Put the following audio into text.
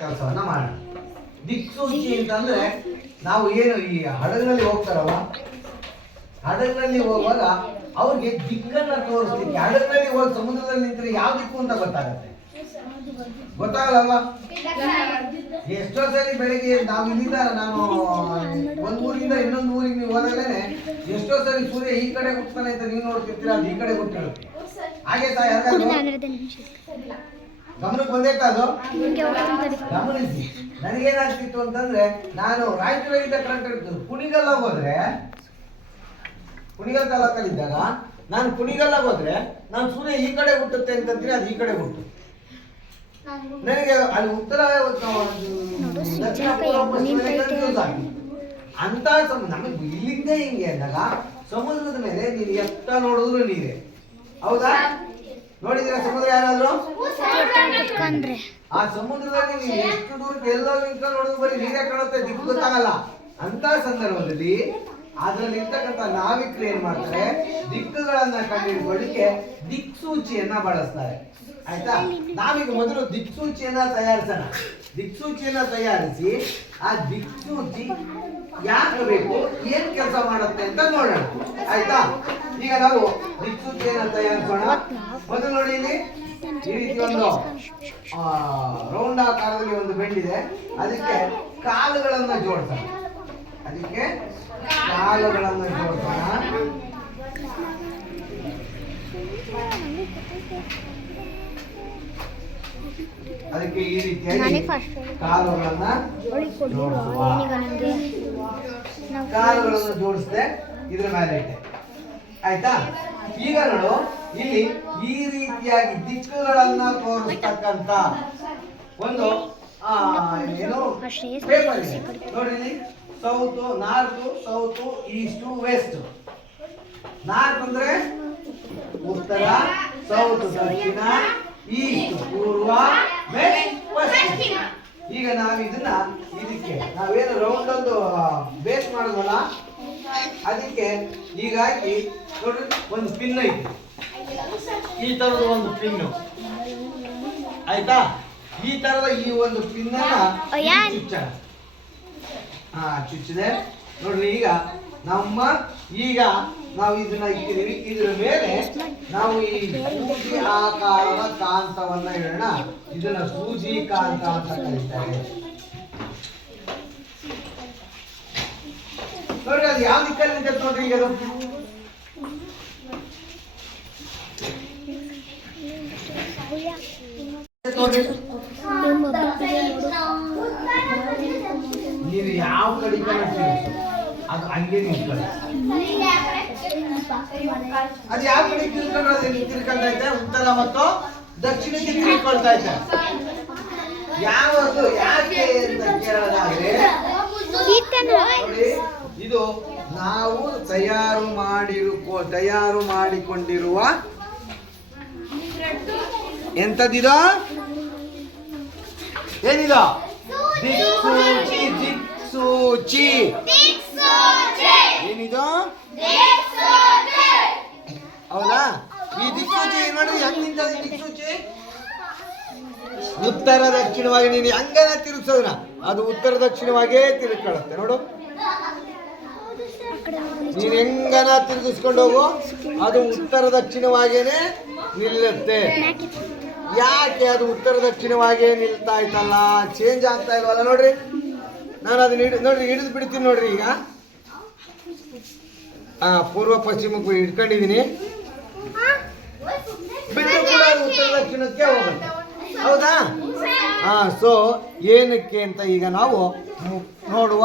ಕೆಲಸವನ್ನ ಮಾಡೋಣ. ದಿಕ್ಸೂಚಿ ಅಂತಂದ್ರೆ ನಾವು ಏನು ಈ ಹಡಗಿನಲ್ಲಿ ಹೋಗ್ತಾರಲ್ಲ, ಹಡಗಿನಲ್ಲಿ ಹೋಗುವಾಗ ಅವ್ರಿಗೆ ದಿಕ್ಕನ್ನ ತೋರಿಸ್ಲಿಕ್ಕೆ, ಹಡಗಿನಲ್ಲಿ ಹೋಗಿ ಸಮುದ್ರದಲ್ಲಿ ನಿಂತರೆ ಯಾವ ದಿಕ್ಕು ಅಂತ ಗೊತ್ತಾಗತ್ತೆ? ಗೊತ್ತಾಗಲ್ಲಲ್ವಾ? ಎಷ್ಟೋ ಸರಿ ಬೆಳಿಗ್ಗೆ ನಾವು ಇಲ್ಲಿಂದ ನಾನು ಒಂದ್ ಊರಿಂದ ಇನ್ನೊಂದು ಊರಿಗೆ ನೀವು ಹೋದಾಗಲೇ ಎಷ್ಟೋ ಸರಿ ಸೂರ್ಯ ಈ ಕಡೆ ಹುಟ್ತಾನೆ ಅಂತ ನೀವು ನೋಡ್ತಿರ್ತೀರ, ಅದು ಈ ಕಡೆ ಹುಟ್ಟಿರುತ್ತೆ. ಹಾಗೆ ಗಮನಕ್ಕೆ ಬಂದೈತಾ? ಅದು ಗಮನಿಸಿ. ನನಗೇನಾಗ್ತಿತ್ತು ಅಂತಂದ್ರೆ, ನಾನು ರಾಯಚೂರಿಗಿಂತ ಕರೆಕ್ಟ್ ಇರ್ತದೆ, ಕುಣಿಗಲ್ಲ ಹೋದ್ರೆ, ಕುಣಿಗಲ್ ತಾಲೂಕಲ್ಲಿದ್ದಾಗ ನಾನು ಕುಣಿಗಲ್ಲ ಹೋದ್ರೆ ನಾನು ಸೂರ್ಯ ಈ ಕಡೆ ಹುಟ್ಟುತ್ತೆ ಅಂತಂದ್ರೆ ಅದು ಈ ಕಡೆ ಹುಟ್ಟು. ನನಗೆ ಅಲ್ಲಿ ಉತ್ತರ ಅಂತ ನಮಗೆ ಇಲ್ಲಿಂದೇ ಹಿಂಗೆ ಅಂದಾಗ ಸಮುದ್ರದ ಮೇಲೆ ನೀನು ಎತ್ತ ನೋಡಿದ್ರು ನೀರೇ. ಹೌದಾ? ನೋಡಿದ್ರೆ ಸಮುದ್ರ ಯಾರಾದ್ರು? ಆ ಸಮುದ್ರದಲ್ಲಿ ನೀವು ಎಷ್ಟು ದೂರಕ್ಕೆ ಎಲ್ಲೋ ನಿಂತ ನೋಡಿದ್ರು ಬರೀ ನೀರೇ ಕಾಣುತ್ತೆ, ದಿಕ್ಕು ಗೊತ್ತಾಗಲ್ಲ. ಅಂತ ಸಂದರ್ಭದಲ್ಲಿ ಅದ್ರಲ್ಲಿ ಇರ್ತಕ್ಕಂಥ ನಾವಿಕರು ಏನ್ ಮಾಡ್ತಾರೆ, ದಿಕ್ಕುಗಳನ್ನ ಕಂಡುಹಿಡಿಕೊಳ್ಳಿಕ್ಕೆ ದಿಕ್ಸೂಚಿಯನ್ನ ಬಳಸ್ತಾರೆ. ಆಯ್ತಾ? ನಾವೀಗ ಮೊದಲು ದಿಕ್ಸೂಚಿಯನ್ನ ತಯಾರಿಸೋಣ. ದಿಕ್ಸೂಚಿಯನ್ನ ತಯಾರಿಸಿ ಆ ದಿಕ್ಸೂಚಿ ಯಾಕೆ ಬೇಕು, ಏನ್ ಕೆಲಸ ಮಾಡುತ್ತೆ ಅಂತ ನೋಡೋಣ. ಆಯ್ತಾ? ಈಗ ನಾವು ದಿಕ್ಸೂಚಿಯನ್ನ ತಯಾರಿಸೋಣ. ಮೊದಲು ನೋಡಿ, ಇಲ್ಲಿ ಈ ರೀತಿ ಒಂದು ರೌಂಡ್ ಆಕಾರದಲ್ಲಿ ಒಂದು ಬೆಂಡಿದೆ, ಅದಕ್ಕೆ ಕಾಲುಗಳನ್ನ ಜೋಡಿಸೋಣ. ಅದಕ್ಕೆ ಕಾಲುಗಳನ್ನು ಜೋಡಿಸೋಣ. ಅದಕ್ಕೆ ಈ ರೀತಿಯಾಗಿ ಕಾಲುಗಳನ್ನ ಜೋಡಿಸಿದೆ, ಇದ್ರ ಮೇಲೆ ಇಟ್ಟೆ. ಆಯ್ತಾ? ಈಗ ನೋಡು, ಇಲ್ಲಿ ಈ ರೀತಿಯಾಗಿ ದಿಕ್ಕುಗಳನ್ನ ತೋರಿಸ್ತಕ್ಕಂತ ಒಂದು ಏನು ಪೇಪರ್ ಇದೆ ನೋಡಿ. South, north, south, east, west. North ಅಂದ್ರೆ ಉತ್ತರ, ಸೌತ್ ದಕ್ಷಿಣ, ಈಸ್ಟ್ ಪೂರ್ವ, ವೆಸ್ಟ್ ಪಶ್ಚಿಮ. ಈಗ ನಾವು ಇದನ್ನ ಇದಕ್ಕೆ ನಾವೇನು ರೌಂಡ್ ಒಂದು ಬೇಸ್ ಮಾಡೋದಲ್ಲ, ಅದಕ್ಕೆ ಹೀಗಾಗಿ ನೋಡ್ರಿ ಒಂದು ಪಿನ್ ಐತಿ, ಈ ತರದ ಒಂದು ಪಿನ್. ಆಯ್ತಾ? ಈ ತರದ ಈ ಒಂದು ಪಿನ್ ಅನ್ನ ಚುಚ್ಚೋಣ. ಚುಚ್ಚಿದೆ ನೋಡ್ರಿ. ಈಗ ನಾವು ಇದನ್ನ ಇಟ್ಟಿದ್ದೀವಿ, ಇದ್ರ ಮೇಲೆ ನಾವು ಈ ಸೂಜಿ ಆಕಾರದ ಕಾಂತವನ್ನ ಇಡೋಣ. ಇದನ್ನ ಸೂಜಿ ಕಾಂತ ಅಂತ ಕರೀತಾರೆ. ನೋಡ್ರಿ, ಅದು ಯಾವ ದಿಕ್ಕಲ್ಲಿ ನಿಂತ ನೋಡ್ರಿ. ಈಗ ಅದು ನೀವು ಯಾವ ಕಡೆ ಅದು ಹಂಗೆ ನಿಂತ್ಕೊಳ್ಳಿ. ಅದು ಯಾವ ಕಡೆ ತಿರ್ಕೊಂಡೈತೆ, ಉತ್ತರ ಮತ್ತು ದಕ್ಷಿಣಕ್ಕೆ ತಿರ್ಕೊಳ್ತಾ ಐತೆ. ಯಾವುದು ಯಾಕೆ ಅಂತ ಕೇಳೋದಾದ್ರೆ, ನೋಡಿ, ಇದು ನಾವು ತಯಾರು ಮಾಡಿಕೊಂಡಿರುವ ಎಂತದಿದೋ, ಏನಿದೋ ದಿಕ್ಸೂಚಿ. ದಿಕ್ಸೂಚಿ ಏನಿದು? ಹೌದಾ? ಈ ದಿಕ್ಸೂಚಿ ನೋಡಿ ಹೆಂಗ್ ನಿಂತದ. ದಿಕ್ಸೂಚಿ ಉತ್ತರ ದಕ್ಷಿಣವಾಗಿ ನೀನು ಹೆಂಗನ ತಿರುಗಿಸೋದ್ರ ಅದು ಉತ್ತರ ದಕ್ಷಿಣವಾಗೇ ತಿರುಗಿಕೊಳ್ಳುತ್ತೆ. ನೋಡು, ನೀನ್ ಹೆಂಗನ ತಿರುಗಿಸ್ಕೊಂಡು ಹೋಗು, ಅದು ಉತ್ತರ ದಕ್ಷಿಣವಾಗೇನೆ ನಿಲ್ಲುತ್ತೆ. ಯಾಕೆ ಅದು ಉತ್ತರ ದಕ್ಷಿಣವಾಗೇ ನಿಲ್ತಾ ಇತ್ತಲ್ಲ, ಚೇಂಜ್ ಆಗ್ತಾ ಇಲ್ವಲ್ಲ? ನೋಡ್ರಿ, ನಾನು ಅದನ್ನ ನೋಡ್ರಿ ಹಿಡಿದು ಬಿಡ್ತೀನಿ. ನೋಡ್ರಿ, ಈಗ ಪೂರ್ವ ಪಶ್ಚಿಮಕ್ಕೆ ಹಿಡ್ಕೊಂಡಿದ್ದೀನಿ, ಬಿಟ್ಟು ಕೂಡ ಉತ್ತರ ದಕ್ಷಿಣಕ್ಕೆ ಹೋಗುತ್ತೆ. ಹೌದಾ? ಸೊ ಏನಕ್ಕೆ ಅಂತ ಈಗ ನಾವು ನೋಡುವ.